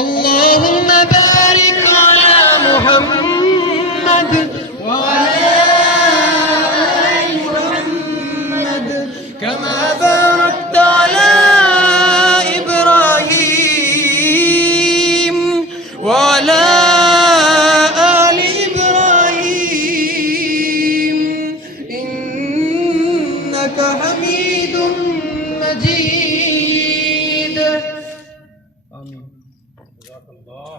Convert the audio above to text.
اللهم بارك على محمد وعلى آل محمد كما باركت على إبراهيم وعلى آل إبراهيم إنك حميد مجيد. آمين. جزاك الله.